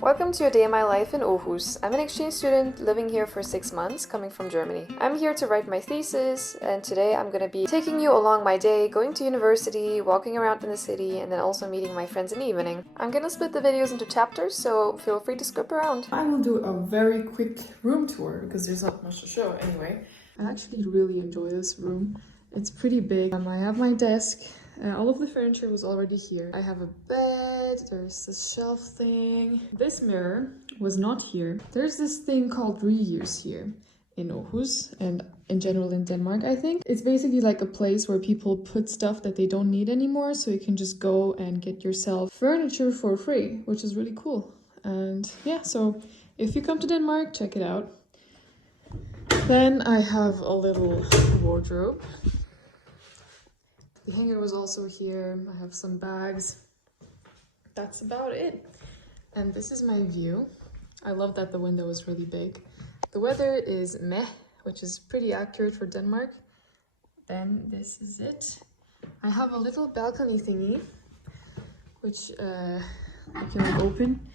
Welcome to a day in my life in Aarhus. I'm an exchange student living here for 6 months, coming from Germany. I'm here to write my thesis, and today I'm going to be taking you along my day, going to university, walking around in the city, and then also meeting my friends in the evening. I'm going to split the videos into chapters, so feel free to skip around. I will do a very quick room tour because there's not much to show anyway. I actually really enjoy this room. It's pretty big. I have my desk. All of the furniture was already here. I have a bed, there's this shelf thing. This mirror was not here. There's this thing called reuse here in Aarhus and in general in Denmark, I think. It's basically like a place where people put stuff that they don't need anymore, so you can just go and get yourself furniture for free, which is really cool. And yeah, so if you come to Denmark, check it out. Then I have a little wardrobe. The hanger was also here. I have some bags. That's about it. And this is my view. I love that the window is really big. The weather is meh, which is pretty accurate for Denmark. Then this is it. I have a little balcony thingy, which you can like open.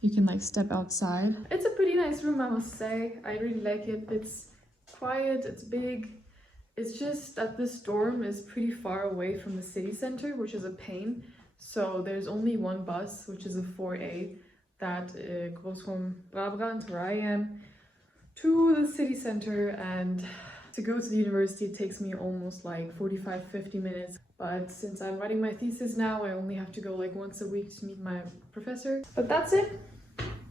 You can like step outside. It's a pretty nice room, I must say. I really like it. It's quiet, it's big. It's just that this dorm is pretty far away from the city center, which is a pain. So there's only one bus, which is a 4A, that goes from Brabant, where I am, to the city center. And to go to the university, it takes me almost like 45-50 minutes. But since I'm writing my thesis now, I only have to go like once a week to meet my professor. But that's it.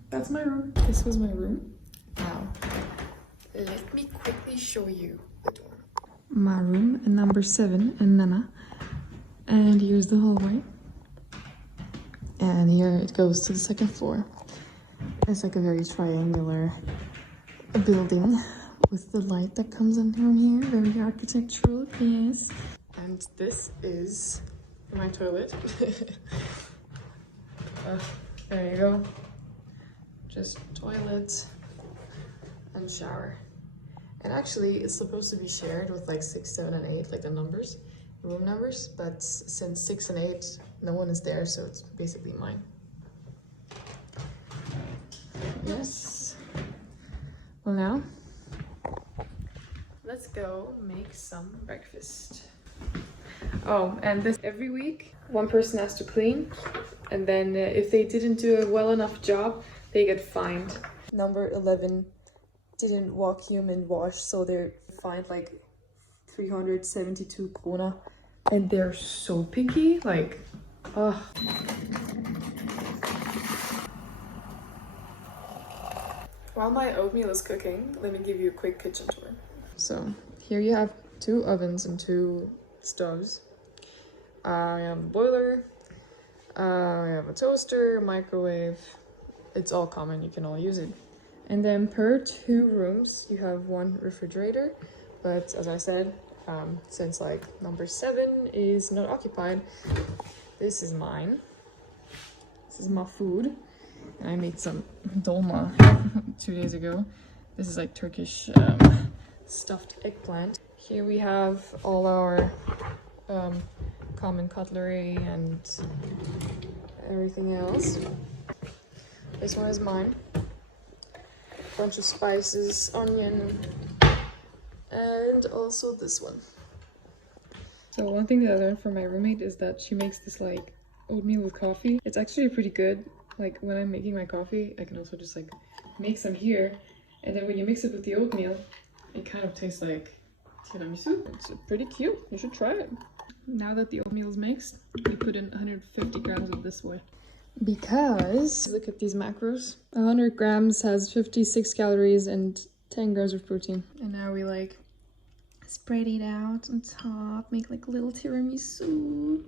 That's my room. This was my room. Now, let me quickly show you the dorm. My room, number 7 in Nana. And here's the hallway. And here it goes to the second floor. It's like a very triangular building with the light that comes in from here. Very architectural, yes. And this is my toilet. There you go. Just toilet and shower. And actually, it's supposed to be shared with like 6, 7, and 8, like the numbers, room numbers. But since 6 and 8, no one is there, so it's basically mine. Yes. Well, now, let's go make some breakfast. Oh, and this every week, one person has to clean. And then if they didn't do a well enough job, they get fined. Number 11. Didn't vacuum and wash, so they're fined like 372 krona. And they're so picky, like, ugh. While my oatmeal is cooking, let me give you a quick kitchen tour. So here you have 2 ovens and 2 stoves. I have a boiler, I have a toaster, microwave. It's all common, you can all use it. And then per 2 rooms, you have 1 refrigerator. But as I said, since like number 7 is not occupied, this is mine. This is my food. And I made some dolma 2 days ago. This is like Turkish stuffed eggplant. Here we have all our common cutlery and everything else. This one is mine. Bunch of spices, onion, and also this one. So one thing that I learned from my roommate is that she makes this like oatmeal with coffee. It's actually pretty good. Like when I'm making my coffee, I can also just like make some here, and then when you mix it with the oatmeal, it kind of tastes like tiramisu. It's pretty cute. You should try it. Now that the oatmeal is mixed, we put in 150 grams of this way. Because, look at these macros. 100 grams has 56 calories and 10 grams of protein. And now we like spread it out on top, make like a little tiramisu.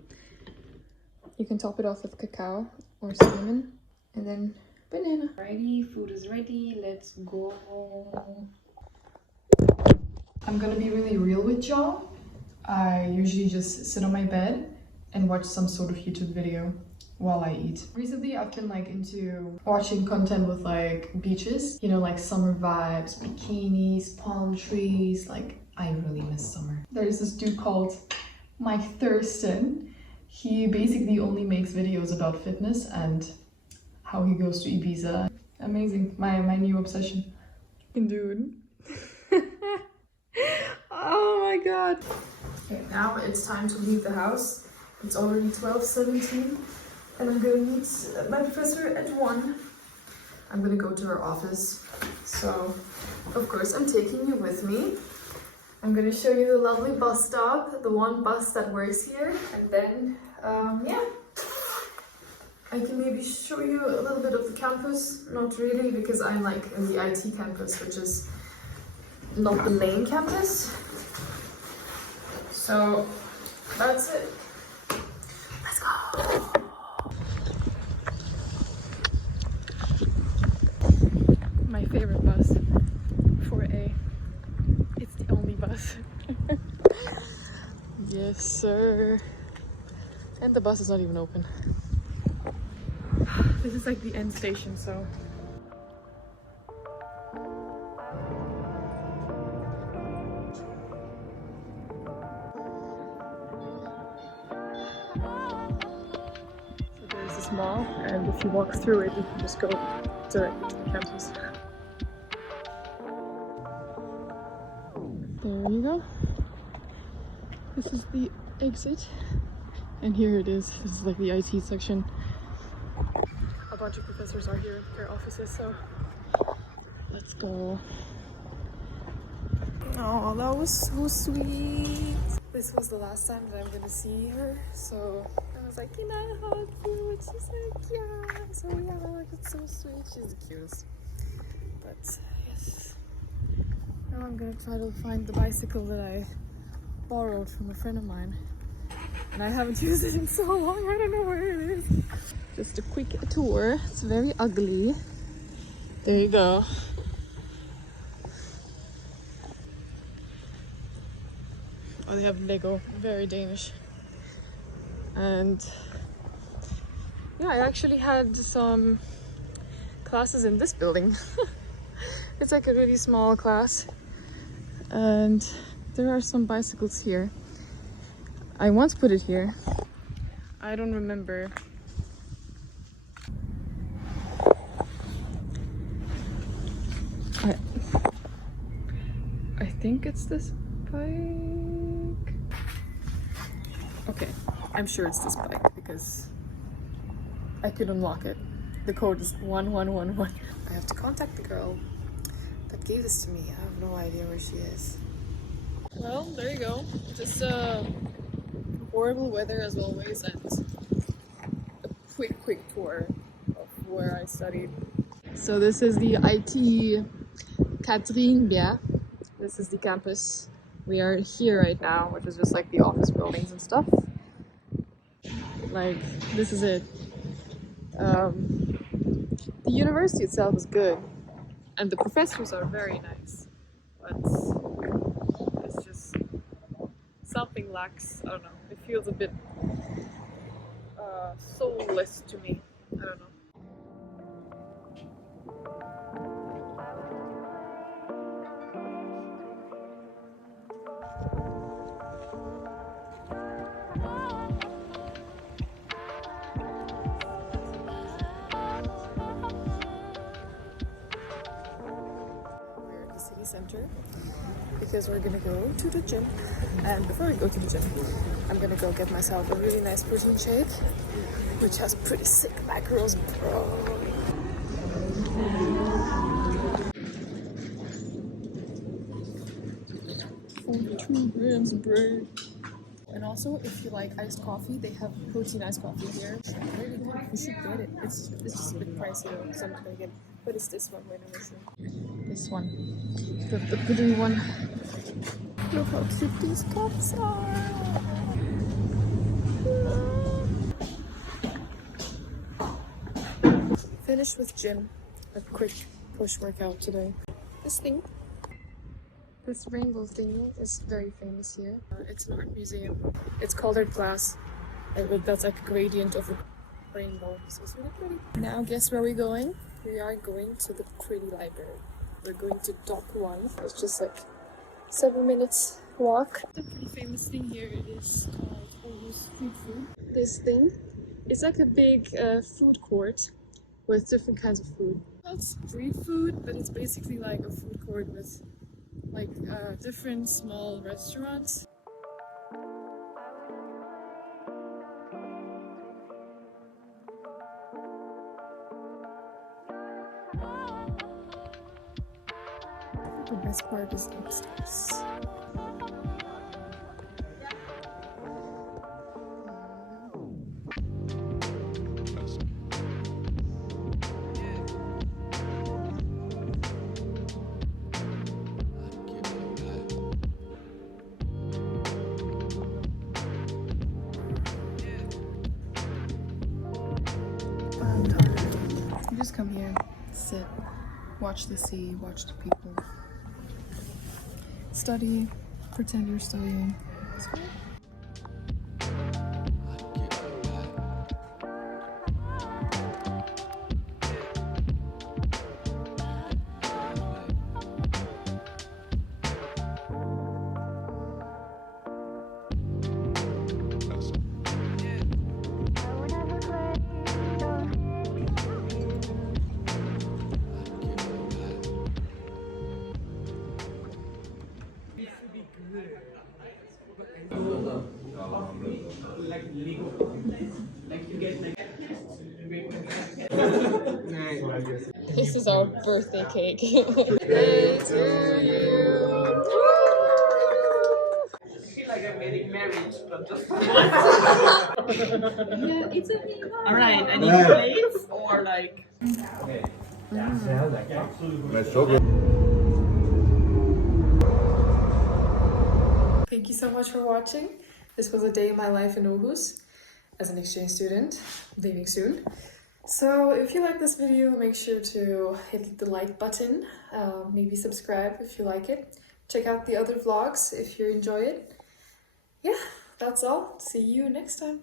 You can top it off with cacao or cinnamon, and then banana. Alrighty, food is ready, let's go. I'm gonna be really real with y'all. I usually just sit on my bed and watch some sort of YouTube video while I eat. Recently, I've been like into watching content with like beaches, you know, like summer vibes, bikinis, palm trees. Like, I really miss summer. There's this dude called Mike Thurston. He basically only makes videos about fitness and how he goes to Ibiza. Amazing, my new obsession. Dude. Oh my god. Okay, now it's time to leave the house. It's already 12:17 and I'm gonna meet my professor at 1. I'm gonna go to her office. So, of course, I'm taking you with me. I'm gonna show you the lovely bus stop, the one bus that works here, and then, yeah. I can maybe show you a little bit of the campus. Not really, because I'm like in the IT campus, which is not the main campus. So, that's it. Let's go! My favorite bus, 4A. It's the only bus. Yes, sir. And the bus is not even open. This is like the end station, so. So there's this mall, and if you walk through it, you can just go direct to the campus. There you go. This is the exit, and here it is. This is like the IT section. A bunch of professors are here, their offices, so let's go. Oh, that was so sweet. This was the last time that I'm gonna see her, so I was like, can I hug you? And she's like, yeah. So yeah, it's so sweet. She's the cutest. But yes. Now I'm gonna try to find the bicycle that I borrowed from a friend of mine. And I haven't used it in so long, I don't know where it is. Just a quick tour. It's very ugly. There you go. Oh, they have Lego. Very Danish. And yeah, I actually had some classes in this building. It's like a really small class. And there are some bicycles here. I once put it here. I don't remember. I think it's this bike. Okay, I'm sure it's this bike because I could unlock it. The code is 1111. I have to contact the girl that gave this to me. I have no idea where she is. Well, there you go. Just horrible weather as always, and a quick tour of where I studied. So this is the IT Katrinebjerg. This is the campus. We are here right now, which is just like the office buildings and stuff. Like, this is it. The university itself is good, and the professors are very nice, but it's just something lacks. I don't know. It feels a bit soulless to me. I don't know. City center because we're gonna go to the gym, and before we go to the gym I'm gonna go get myself a really nice protein shake which has pretty sick macros, bro. 42 grams of bread. And also, if you like iced coffee, they have protein iced coffee here. Really good. You should get it. It's just a bit pricey though, so I'm not gonna get it. But it's this one. Wait, let me see. This one. The blue one. Look how cute these cups are. Finished with gym. A quick push workout today. This rainbow thing is very famous here. It's an art museum. It's colored glass. That's like a gradient of a rainbow. So it's really pretty. Now guess where we're going? We are going to the pretty library. We're going to Dock 1. It's just like 7 minutes walk. The pretty famous thing here is called Aarhus Street Food. This thing, it's like a big food court with different kinds of food. It's street food, but it's basically like a food court with like different small restaurants. The best part is upstairs. You just come here, sit, watch the sea, watch the people, study, pretend you're studying. It's great. This is our birthday cake. Hey to you. I feel like I'm getting married, but just It's okay. alright, I need plates or like Thank you so much for watching. This was a day in my life in Aarhus as an exchange student, leaving soon. So if you like this video, make sure to hit the like button, maybe subscribe if you like it. Check out the other vlogs if you enjoy it. Yeah, that's all. See you next time.